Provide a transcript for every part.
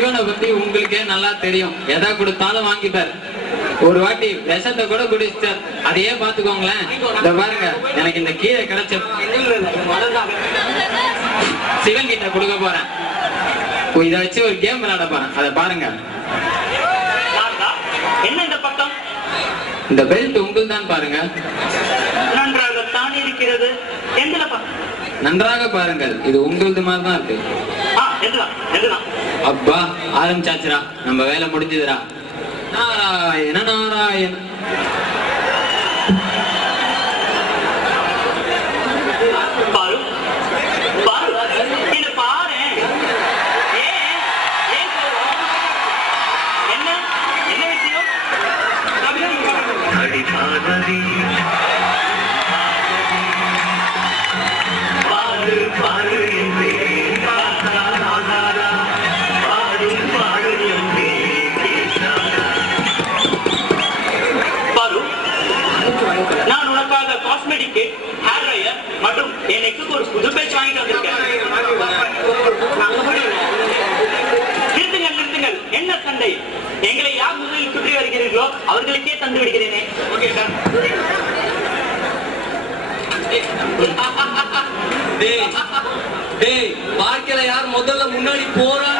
சிவனை பத்தி உங்களுக்கே நல்லா தெரியும். எதை கொடுத்தாலும் வாங்கிப்பார். ஒரு வாட்டி விஷத்தை கூட குடிச்சார். அதையே பாத்துக்கோங்களேன். இத பாருங்க, எனக்கு இந்த கீரை கிடைச்ச சிவன் கிட்ட கொடுக்க போறேன். இதை வச்சு ஒரு கேம் விளையாட போறேன். அதை பாருங்க. என்ன இந்த பக்கம்? இந்த பெல்ட் உங்களுக்கு தான் பாருங்க. நன்றாகத்தான் இருக்கிறது. நன்றாக பாருங்கள். இது உங்களது மாதிரி தான் இருக்கு. அப்பா ஆரம்பிச்சாச்சுரா. நம்ம வேலை முடிஞ்சதுரா. நாராயண நாராயண. பாரு பாரு, என்ன பாரு. என்ன என்ன விஷயம்? பாரு பாரு என்று நான் உனக்காக காஸ்மெட்டிக் கிட், ஹேர் ட்ரையர் மற்றும் எனக்கு ஒரு புது பேச்சு வாங்கிட்டு வந்திருக்கேன். நிறுத்துங்கள் நிறுத்துங்கள். என்ன சண்டை? எங்களை யார் முதலில் சுற்றி வருகிறீர்களோ அவர்களுக்கே தந்து விடுகிறேனே. Okay sir. வாழ்க்கையில யார் முதல்ல முன்னாடி போறாங்க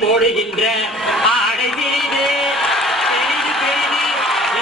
போடுகின்ற ஆடை சிறிது பெரிது பெரிது,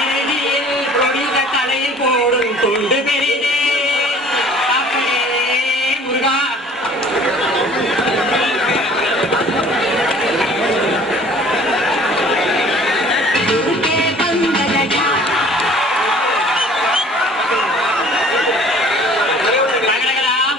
இறுதியில் ப்ரொடியூசர் தலையில் போடும் துண்டு பெரிது. அப்படியே முருகா.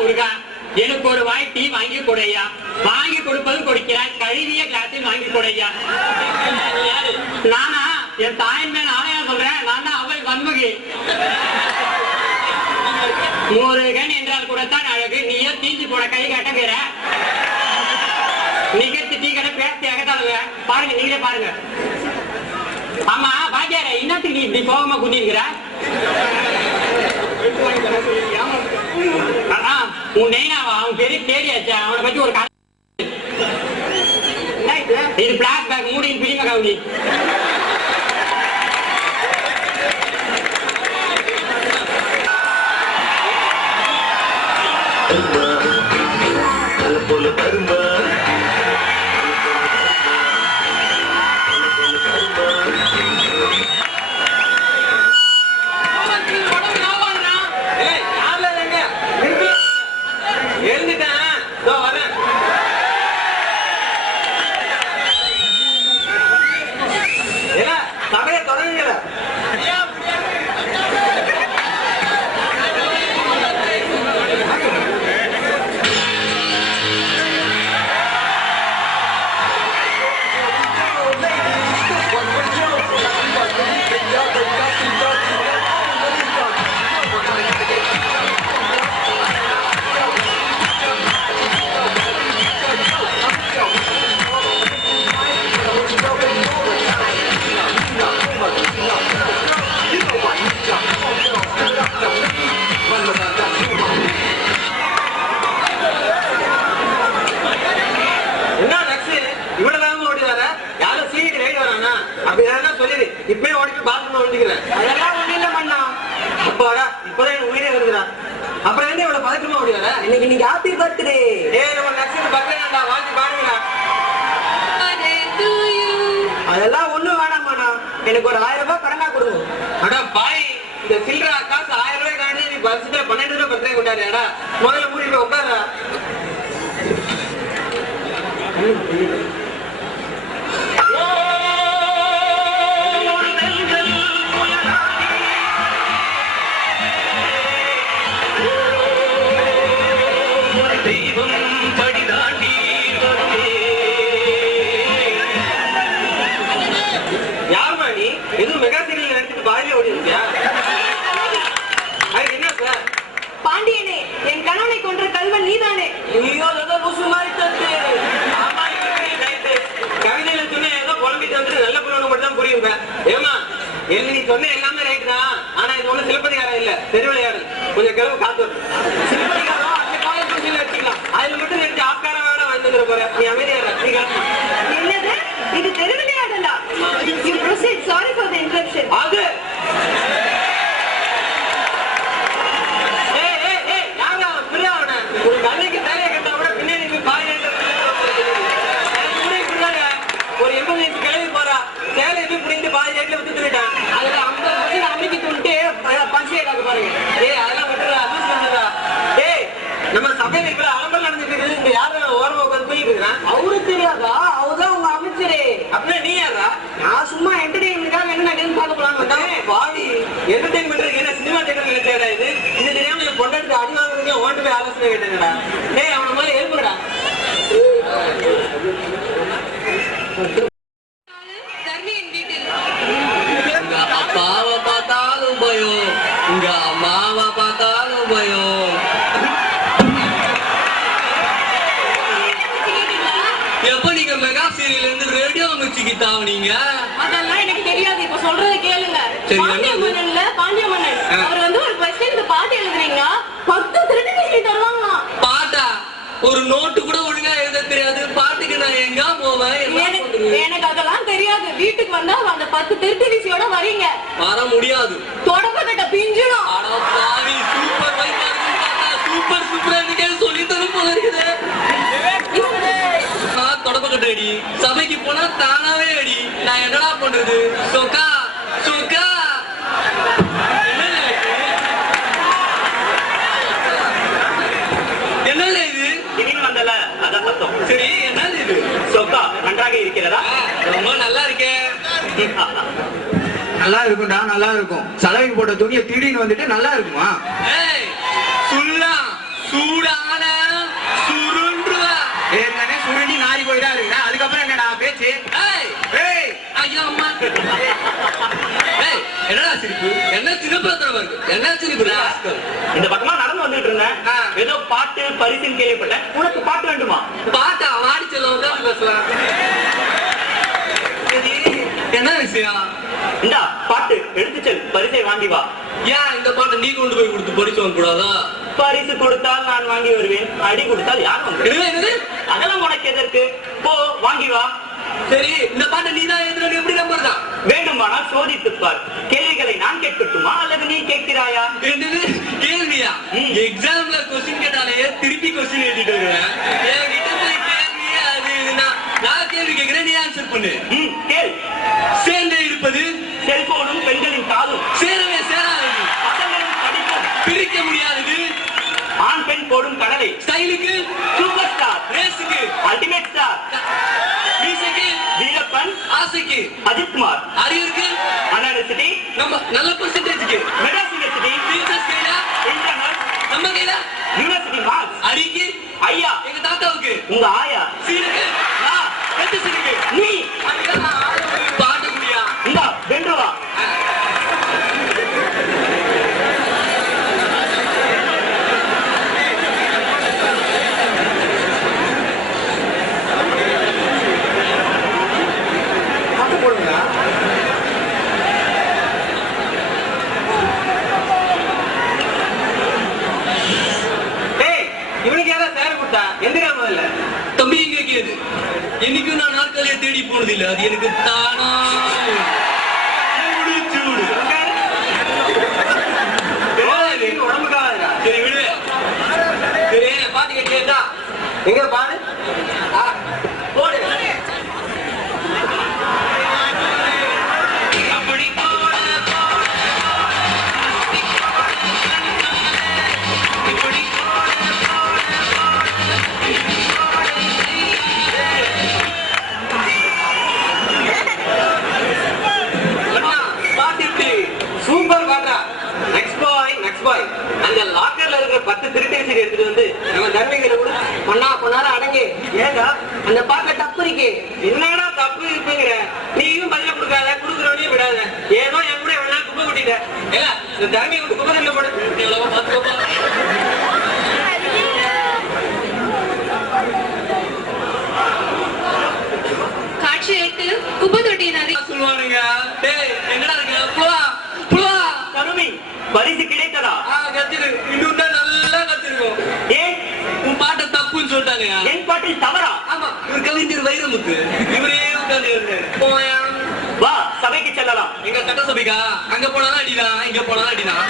முருகா, எனக்கு ஒரு வாய் டீ வாங்கி கொடையா. வாங்கி கொடுப்பது கொடுக்கிறாய், கழுவிய கிளாஸில் வாங்கி கொடையா. நானா என் தாயின் மேல் ஆணையா சொல்றேன். நான் தான் அவள் வன்முகி. முருகன் என்றால் கூடத்தான் அழகு. நீயோ தீஞ்சி போட கை கட்டங்கிற நிகழ்ச்சி டீ கடை பேசியாக தழுவ. பாருங்க, நீங்களே பாருங்க. ஆமா பாக்கியார, இன்னத்துக்கு நீ இப்படி போகாம குதிங்கிற? உன் நெய்னாவா? அவன் பெரிய தேடியாச்சா? அவனை பத்தி ஒரு கதை. இது பிளாக் பேக் மூடின்னு பிடிங்க கவுனி. இப்பயே உடச்சு பாத்ரூம்ல விழுந்துக்கிறேன். அதெல்லாம் ஒண்ணு இல்ல மண்ணா. அப்பாடா, இப்பதான் எனக்கு உயிரே வருதுடா. அப்புறம் என்ன இவ்வளவு பதற்றமா ஓடி வர? இன்னைக்கு நீங்க ஹாப்பி பர்த்டே. ஏய் நம்ம நெக்ஸ்ட் பர்த்டேடா வாழ்த்து பாடுங்கடா. அதெல்லாம் ஒண்ணும் வேணாமாண்ணா, எனக்கு ஒரு 1000 ரூபாய் கடனா கொடுங்க. அடா பாய், இந்த சில்லற காசு 1000 ரூபாய் காணி நீ வருஷத்துல 12 ரூபாய் பர்த்டே கொண்டாடுறடா. முதல்ல மூடிட்டு உட்காருடா. யாருமா நீ? எதுவும் மெகா சீரியல் நினைச்சிட்டு பாதியில ஓடி இருக்கியா? என்ன சார்? பாண்டியனே, என் கணவனை கொன்ற கல்வன் நீதானே? ஐயோ, அதான் லூசு மாதிரி தட்டு. ஆமா, ரைட்டு. கவிதையில சொன்ன ஏதோ குழம்பிட்டு வந்து நல்ல பொண்ணு மட்டும் தான் புரியுங்க. ஏமா, நீ சொன்ன எல்லாமே ரைட் தான். ஆனா இது ஒண்ணு சிலப்பதிகாரம் இல்ல, பெருவிளையாடல். கொஞ்சம் கிளவு காத்து வரும். சிலப்பதிகாரம் அந்த காலேஜ் வச்சுக்கலாம். அதுல மட்டும் நினைச்சு ஆஸ்காரம் வேணா வந்துங்கிற போற. நீ அமைதியா என்னது? இது தெருவிளையாடலா? You proceed. Sorry for the interruption. அது ஒரு நல்லைக்கு தலையை கட்டா கூட பின்னாடி பாய் ஒரு 80 வயசு கிளம்பி போறா. சேலை எப்படி புரிந்து பாய் ரேட்ல வித்து சொல்லிட்டான். அதுல 50% அமைக்கி துணிட்டு பஞ்சாயத்து பாருங்க. அதெல்லாம் விட்டுறா. நம்ம சபையில இருக்கிற அலம்பல் நடந்துட்டு இருக்குது. இங்க யாரும் ஓரமா உட்காந்து போயிட்டு இருக்கிறான். அவரு தெரியாதா? அவர்தான் உங்க அமைச்சரே. அப்படின்னா நீ யாரா? நான் சும்மா என்டர்டெயின்மெண்ட்காக என்ன நடக்குதுன்னு பார்க்க போலான்னு பாவி என்டர்டெயின்மெண்ட் என்ன சினிமா தேட்டர் நினைச்சா இது? இது தெரியாம என் பொண்டாட்டி அடி வாங்குறீங்க ஓட்டு போய் ஆலோசனை கேட்டேங்கடா. அவன மாதிரி எழுப்புடா. உங்க அப்பாவை பார்த்தாலும் பயம், உங்க அம்மாவை பார்த்தாலும் பயம். எப்ப நீங்க மெகா சீரியல் இருந்து ரேடியோ அமைச்சுக்கு தாவனீங்க? அதெல்லாம் எனக்கு தெரியாது. இப்ப சொல்றதை கேளுங்க. சரி, பாண்டிய மன்னன்ல பாண்டிய மன்னன் அவர் வந்து ஒரு கொஸ்டின் இந்த பாட்டு எழுதுறீங்க 10 திருட்டு பேசி தருவாங்களாம். பாட்டா? ஒரு நோட்டு கூட ஒழுங்கா எழுத தெரியாது. பாட்டுக்கு நான் எங்க போவேன்? எனக்கு அதெல்லாம் தெரியாது. வீட்டுக்கு வந்தா அந்த 10 திருட்டு வீசியோட வரீங்க. வர முடியாது. தொடப்பட்ட பிஞ்சிடும். அட பாவி, சூப்பர் வைப் சூப்பர் சூப்பர் சொல்லி தரும் போல இருக்குது. தொடப்பக்கட்ட அடி, சபைக்கு போனா தானாவே அடி. நான் என்னடா பண்றது? சொக்கா சொக்கா. என்னல்ல இது? திடீர்னு வந்தல, அதான் சத்தம். சரி, என்னது இது? சொக்கா நன்றாக இருக்கிறதா? ரொம்ப நல்லா இருக்கேன். நல்லா இருக்கும்டா, நல்லா இருக்கும். சலவைக்கு போட்ட துணியை திடீர்னு வந்துட்டு நல்லா இருக்குமா? ஏய், சுள்ளா சூடான சுருண்டுவா. ஏற்கனவே சுருண்டி நாரி போயிட்டா இருக்குடா. அதுக்கப்புறம் என்னடா பேச்சு? ஏய் ஏய், ஐயா அம்மா. ஏய், என்னடா சிரிப்பு? என்ன சிரிப்பு இருக்கு? என்ன சிரிப்பு? இந்த பக்கமா நடந்து வந்துட்டு இருந்தேன். ஏதோ பாட்டு பரிசுன்னு கேள்விப்பட்டேன். உனக்கு பாட்டு வேண்டுமா? பாட்டா? வாடி செல்லம் தான் பேசலாம். சரி, என்ன விஷயம்? இந்தா பாட்டு எடுத்து செல், பரிசை வாங்கி வா. ஏன் இந்த பாட்டை நீ கொண்டு போய் கொடுத்து பரிசு வாங்க கூடாதா? பரிசு கொடுத்தால் நான் வாங்கி வருவேன், அடி கொடுத்தால் யார் வாங்குவேன்? அதெல்லாம் உனக்கு எதற்கு? போ வாங்கி வா. சரி, இந்த பாட்டை நீ தான் எழுதுறது, எப்படி நம்புறதா? வேண்டுமானால் சோதித்துப் பார். கேள்விகளை நான் கேட்கட்டுமா அல்லது நீ கேட்கிறாயா? என்னது கேள்வியா? எக்ஸாம்ல கொஸ்டின் கேட்டாலே திருப்பி கொஸ்டின் எழுதிட்டு வருவேன். என்கிட்ட போய் கேள்வி அது இதுனா நான் கேள்வி கேட்கிறேன், நீ ஆன்சர் பண்ணு. கேள். சேர்ந்தே இருப்பது செல்போனும் பெண்களின் காதும், சேரவே சேராதது, பசங்களும் படிப்பும், பிரிக்க முடியாதது, ஆண் பெண் போடும் கடலை, ஸ்டைலுக்கு சூப்பர் ஸ்டார், ரேஸுக்கு அல்டிமேட் ஸ்டார், மீசைக்கு வீரப்பன், ஆசைக்கு, அஜித் குமார், அறிவுக்கு அனாலிசிட்டி, நம்ம நல்ல பர்சன்டேஜ்க்கு, மெட்ராஸ் யூனிவர்சிட்டி, டீச்சர்ஸ் கையில, இன்டர்னல், நம்ம கையில, யூனிவர்சிட்டி மார்க்ஸ், அரிக்கு, ஐயா எங்க தாத்தாவுக்கு, உங்க ஆயா, சீருக்கு, நான், ரெண்டு சீருக்கு, நீ பாட்டு முடியா? இந்தா வென்று வா. பாட்டு போடுங்களா? இவனுக்கு யாரா சேர கொடுத்தா? எந்திரா முதல்ல. தம்பி இங்க கேது. என்னைக்கும் நான் நாற்காலியை தேடி போனது இல்ல, அது எனக்கு தானா சூடு. உடம்புக்காக சரி விடு. சரி கீதா எங்க பாடு போடு அப்படி சூப்பர் பாடுறா. நெக்ஸ்ட் பாய் அந்த லாக்கர்ல இருக்கிற 10 திருட்டு சீட் எடுத்துட்டு வந்து நம்ம தர்மிகிட்ட கூட பண்ணா பண்ணாலும் அடங்கு. ஏதா அந்த பாட்டுல தப்பு இருக்கு. என்னடா தப்பு இருக்குங்கிற நீயும் பதில கொடுக்காத குடுக்குறவனையும் விடாத. ஏதோ என் கூட எவ்வளவு குப்பை கொட்டிட்ட இல்ல இந்த தர்மி விட்டு குப்பை தள்ள போடு. எவ்வளவோ பாத்துக்கோப்பா. காட்சி 8 குப்பை தொட்டியினாரு சொல்லுவானுங்க. டேய் என்னடா இருக்கு? புலா புலா தருமி பரிசு கிடைத்ததா? கத்திரு இன்னும் தான் நல்லா கத்திருக்கோம். ஏன் உன் பாட்டை தப்புன்னு சொல்லிட்டாங்க. என் பாட்டில் தவறா? ஆமா இவர் கவிஞர் வைரமுத்து. இவரே உட்கார்ந்து போயா வா சபைக்கு செல்லலாம். எங்க சட்டசபைக்கா? அங்க போனாலும் அடிதான், இங்க போனாலும் அடிதான்.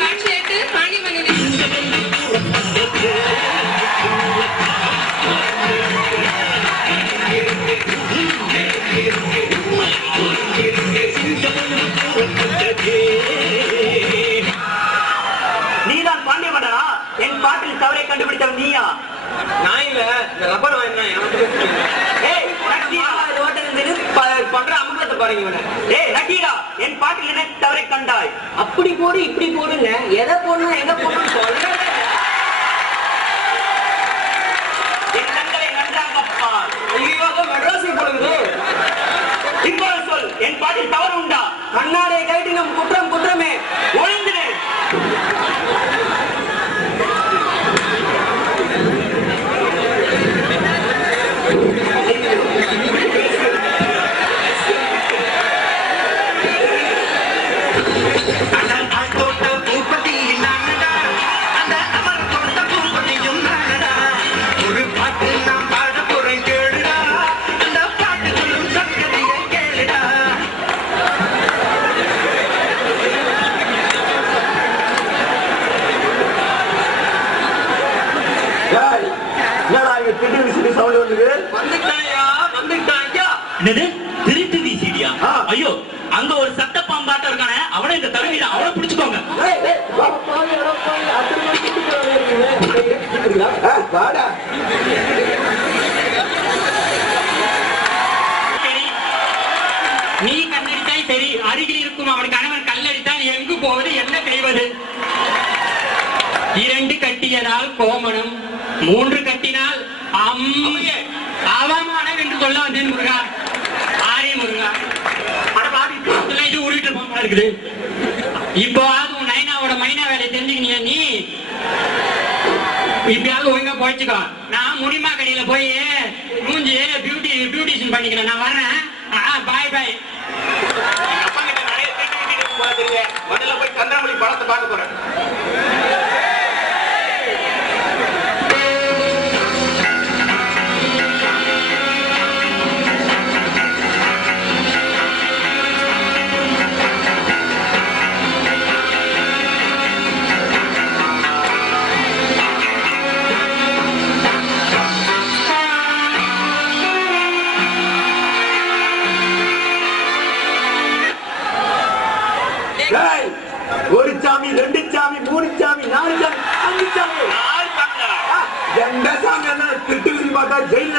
காட்சி 8 பாண்டியமன்னன் நீதான் பாண்டியமன்னனா? என் பாட்டில் தவறை கண்டுபிடித்தவன் நீயா? நான் இல்ல இந்த ரப்பர் வாங்கினா ஏய் நக்கீரா, பண்ற அமங்கலத்தை பாருங்க இவனை. ஏய் நக்கீரா, என் பாட்டில் என்ன தவறை கண்டாய்? அப்படி போடு இப்படி போடுங்க. எதை போடணும் எங்க போடணும் சொல்ல. என் கண்களை நன்றாக பார். ஐயோ மெட்ராஸி போடுது. இப்போது சொல், என் பாட்டில் தவறு உண்டா? கண்ணாடியை கைட்டு நம் குற்றம் குற்றமே. ஒழிந்திரு. என்னது திருட்டு வீசிடியா? ஐயோ அங்க ஒரு சட்ட பாம்பாட்டம் இருக்கானே, அவனை இந்த தருவிடா, அவனை பிடிச்சுக்கோங்க. நீ கண்ணடித்தாய் சரி, அருகில் இருக்கும் அவன் கணவன் கல்லடித்தால் எங்கு போவது, என்ன செய்வது? 2 கட்டியதால் கோமணம், 3 கட்டினால் அவமானம் என்று சொல்ல வந்தேன் முருகா. ஆரே முருகா, இது உருவிட்டு போக இருக்குது. இப்போ உன் நைனாவோட மைனா வேலையை தெரிஞ்சுக்கினியா நீ? இப்பயாவது ஒழுங்கா போயிச்சுக்கோ. நான் முடிமா கடையில போய் மூஞ்சி பியூட்டிஷன் பண்ணிக்கிறேன். நான் வர்றேன். பாய் பாய். அப்பா கிட்ட நிறைய முதல்ல போய் சந்திரமொழி படத்தை பார்க்க போறேன். ஒரு சாமி 2 சாமி 3 சாமி 4 சாமி 5 சாமி எந்த சாமி என்ன திட்டு பார்த்தா ஜெயில்